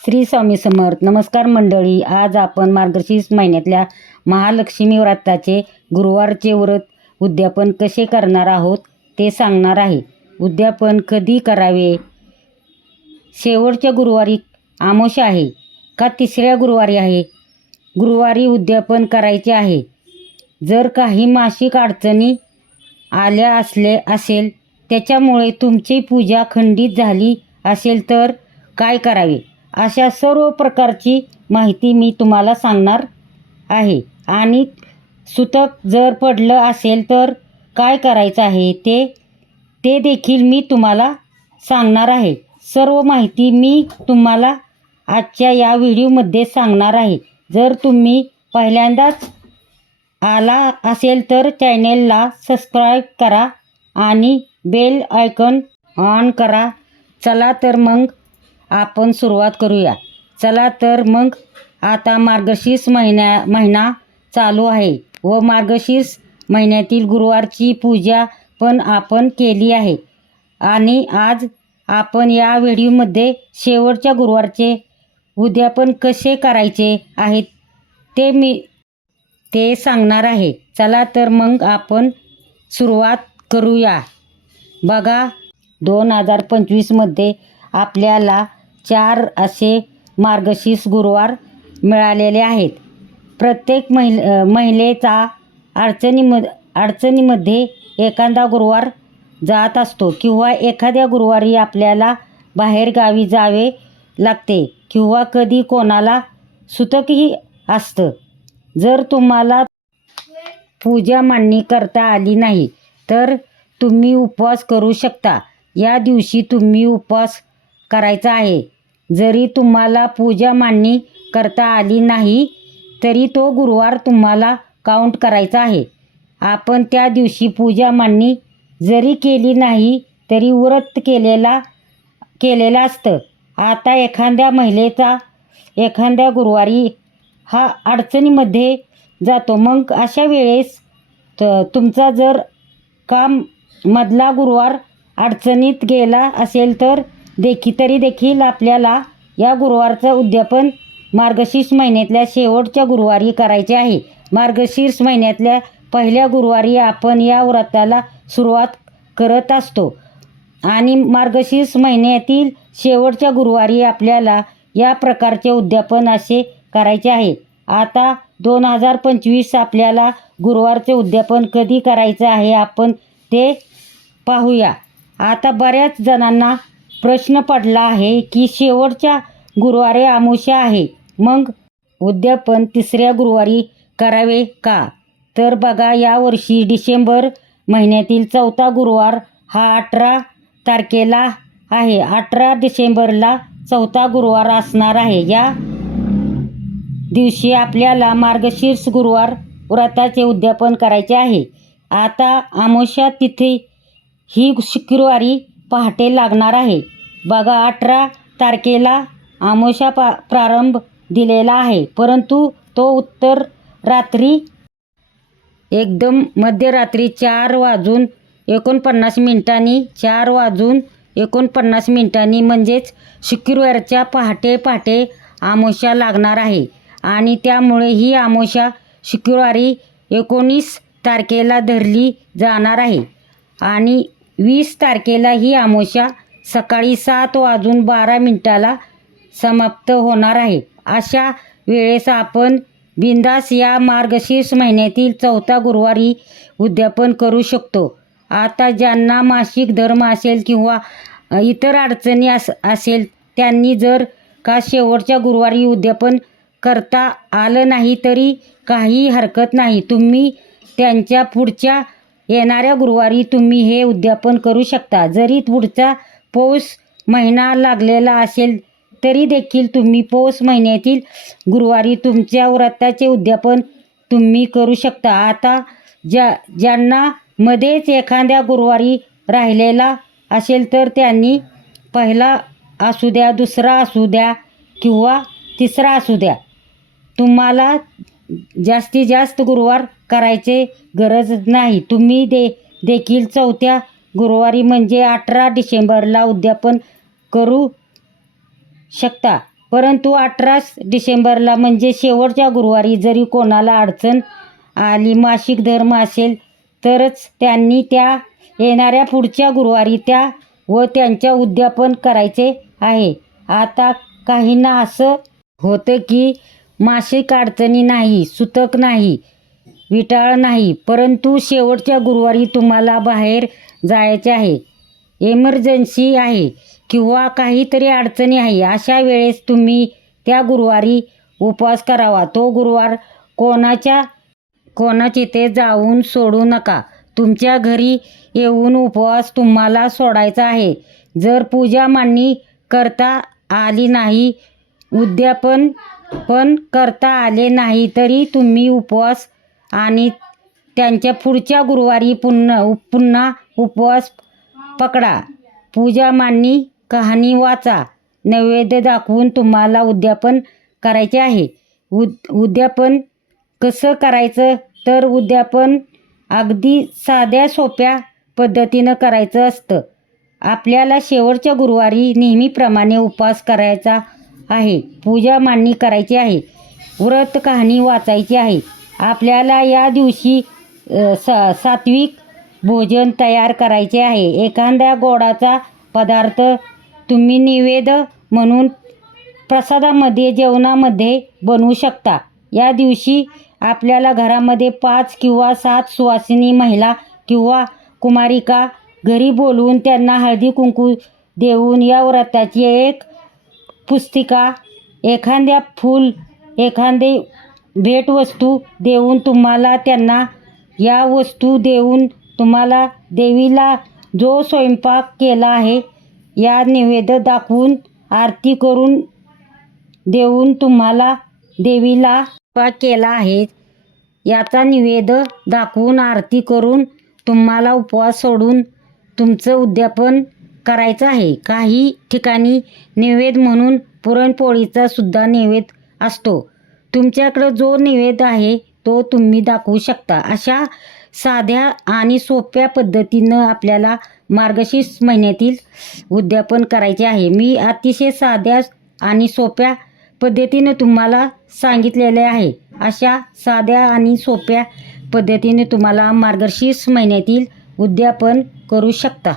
श्री स्वामी समर्थ. नमस्कार मंडळी. आज आपण मार्गशीर्ष महिन्यातल्या महालक्ष्मी व्रताचे गुरुवारचे व्रत उद्यापन कसे करणार आहोत ते सांगणार आहे. उद्यापन कधी करावे? शेवटच्या गुरुवारी अमावस्या आहे का तिसऱ्या गुरुवारी आहे? गुरुवारी उद्यापन करायचे आहे. जर काही मासिक अडचणी आल्या असेल, त्याच्यामुळे तुमची पूजा खंडित झाली असेल तर काय करावे? अशा सर्व प्रकारची माहिती मी तुम्हाला सांगणार आहे. आणि सुतक जर पडलं असेल तर काय करायचं आहे ते देखील मी तुम्हाला सांगणार आहे. सर्व माहिती मी तुम्हाला आजच्या या व्हिडिओमध्ये सांगणार आहे. जर तुम्ही पहिल्यांदाच आला असेल तर चॅनेलला सबस्क्राईब करा आणि बेल आयकॉन ऑन करा. चला तर मग आपण सुरुवात करूया. चला तर मग आता मार्गशीर्ष महिना चालू आहे व मार्गशीर्ष महिन्यातील गुरुवारची पूजा पण आपण केली आहे. आणि आज आपण या व्हिडिओमध्ये शेवटच्या गुरुवारचे उद्यापन कसे करायचे आहे ते सांगणार आहे. चला तर मग आपण सुरुवात करूया. बघा, 2025मध्ये आपल्याला 4 असे मार्गशीर्ष गुरुवार मिळालेले आहेत. प्रत्येक महिलेचा अडचणीमध्ये एखादा गुरुवार जात असतो किंवा एखाद्या गुरुवारी आपल्याला बाहेरगावी जावे लागते किंवा कधी कोणाला सुतकही असतं. जर तुम्हाला पूजा मांडणी करता आली नाही तर तुम्ही उपवास करू शकता. या दिवशी तुम्ही उपवास करायचा आहे. जरी तुम्हाला पूजा मांडणी करता आली नाही तरी तो गुरुवार तुम्हाला काउंट करायचा आहे. आपण त्या दिवशी पूजा मांडणी जरी केली नाही तरी व्रत केलेलं असतं. आता एखाद्या महिलेचा एखाद्या गुरुवारी हा अडचणीमध्ये जातो. मग अशा वेळेस तुमचा जर मधला गुरुवार अडचणीत गेला असेल तर तरी देखील आपल्याला या गुरुवारचं उद्यापन मार्गशीर्ष महिन्यातल्या शेवटच्या गुरुवारी करायचे आहे. मार्गशीर्ष महिन्यातल्या पहिल्या गुरुवारी आपण या व्रताला सुरुवात करत असतो आणि मार्गशीर्ष महिन्यातील शेवटच्या गुरुवारी आपल्याला या प्रकारचे उद्यापन असे करायचे आहे. आता 2025 आपल्याला गुरुवारचे उद्यापन कधी करायचं आहे आपण ते पाहूया. आता बऱ्याच जणांना प्रश्न पडला आहे की शेवटच्या गुरुवारी अमावस्या आहे, मग उद्यापन तिसऱ्या गुरुवारी करावे का? तर बघा, यावर्षी डिसेंबर महिन्यातील 4था गुरुवार हा 18 तारखेला आहे. 18 डिसेंबरला 4था गुरुवार असणार आहे. या दिवशी आपल्याला मार्गशीर्ष गुरुवार व्रताचे उद्यापन करायचे आहे. आता अमावस्या तिथी ही शुक्रवारी पहाटे लागणार आहे. बघा, 18 तारखेला अमावस्या प्रारंभ दिलेला आहे, परंतु तो उत्तर रात्री एकदम मध्यरात्री 4:49 म्हणजेच शुक्रवारच्या पहाटे अमावस्या लागणार आहे. आणि त्यामुळे ही अमावस्या शुक्रवारी 19 तारखेला धरली जाणार आहे आणि 20 तारखेला ही अमावस्या सकाळी 7:12 समाप्त होणार आहे. अशा वेळेस आपण बिनधास्त या मार्गशीर्ष महिन्यातील 4था गुरुवारी उद्यापन करू शकतो. आता ज्यांना मासिक धर्म असेल किंवा इतर अडचणी असेल त्यांनी जर का शेवटच्या गुरुवारी उद्यापन करता आलं नाही तरी काही हरकत नाही. तुम्ही त्यांच्या पुढच्या येणाऱ्या गुरुवारी तुम्ही हे उद्यापन करू शकता. जरी पुढचा पौष महिना लागलेला असेल तरी देखील तुम्ही पौष महिन्यातील गुरुवारी तुमच्या व्रताचे उद्यापन तुम्ही करू शकता. आता ज्यांना मध्येच एखाद्या गुरुवारी राहिलेला असेल तर त्यांनी पहिला असू द्या, दुसरा असू द्या किंवा तिसरा असू द्या, तुम्हाला जास्तीत जास्त गुरुवार करायचे गरज नाही. तुम्ही देखील 4थ्या गुरुवारी म्हणजे 18 डिसेंबरला उद्यापन करू शकता. परंतु 18 डिसेंबरला म्हणजे शेवटच्या गुरुवारी जरी कोणाला अडचण आली, मासिक धर्म असेल, तरच त्यांनी त्या येणाऱ्या पुढच्या गुरुवारी त्या व त्यांच्या उद्यापन करायचे आहे. आता काहींना असं होतं की मासिक अडचणी नाही, सुतक नाही, विटाळ नाही, परंतु शेवटच्या गुरुवारी तुम्हाला बाहेर जायचे आहे, इमर्जन्सी आहे किंवा काहीतरी अडचणी आहे. अशा वेळेस तुम्ही त्या गुरुवारी उपवास करावा. तो गुरुवार कोणाच्या इथे जाऊन सोडू नका. तुमच्या घरी येऊन उपवास तुम्हाला सोडायचा आहे. जर पूजा मांडणी करता आली नाही, उद्यापन पण करता आले नाही, तरी तुम्ही उपवास आणि त्यांच्या पुढच्या गुरुवारी पुन्हा उपवास पकडा. पूजा मांडणी, कहाणी वाचा, नैवेद्य दाखवून तुम्हाला उद्यापन करायचे आहे. उद्यापन कसं करायचं तर उद्यापन अगदी साध्या सोप्या पद्धतीनं करायचं असतं. आपल्याला शेवटच्या गुरुवारी नेहमीप्रमाणे उपवास करायचा आहे, पूजा मांडणी करायची आहे, व्रत कहाणी वाचायची आहे. आपल्याला या दिवशी सात्विक भोजन तयार करायचे आहे. एखाद्या गोडाचा पदार्थ तुम्ही नैवेद्य म्हणून प्रसादामध्ये, जेवणामध्ये बनवू शकता. या दिवशी आपल्याला घरामध्ये 5 किंवा 7 सुवासिनी महिला किंवा कुमारिका घरी बोलवून त्यांना हळदी कुंकू देऊन या व्रताची एक पुस्तिका, एखाद्या फूल, एखादी भेटवस्तू देऊन तुम्हाला त्यांना या वस्तू देऊन तुम्हाला देवीला जो स्वयंपाक केला आहे या नैवेद्य दाखवून आरती करून देऊन तुम्हाला देवीला स्वयंपाक केला आहे याचा नैवेद्य दाखवून आरती करून तुम्हाला उपवास सोडून तुमचं उद्यापन करायचं आहे. काही ठिकाणी नैवेद्य म्हणून पुरणपोळीचा सुद्धा नैवेद्य असतो. तुमच्याकडं जो नैवेद्य आहे तो तुम्ही दाखवू शकता. अशा साध्या आणि सोप्या पद्धतीनं आपल्याला मार्गशीर्ष महिन्यातील उद्यापन करायचे आहे. मी अतिशय साध्या आणि सोप्या पद्धतीने तुम्हाला सांगितलेले आहे. अशा साध्या आणि सोप्या पद्धतीने तुम्हाला मार्गशीर्ष महिन्यातील उद्यापन करू शकता.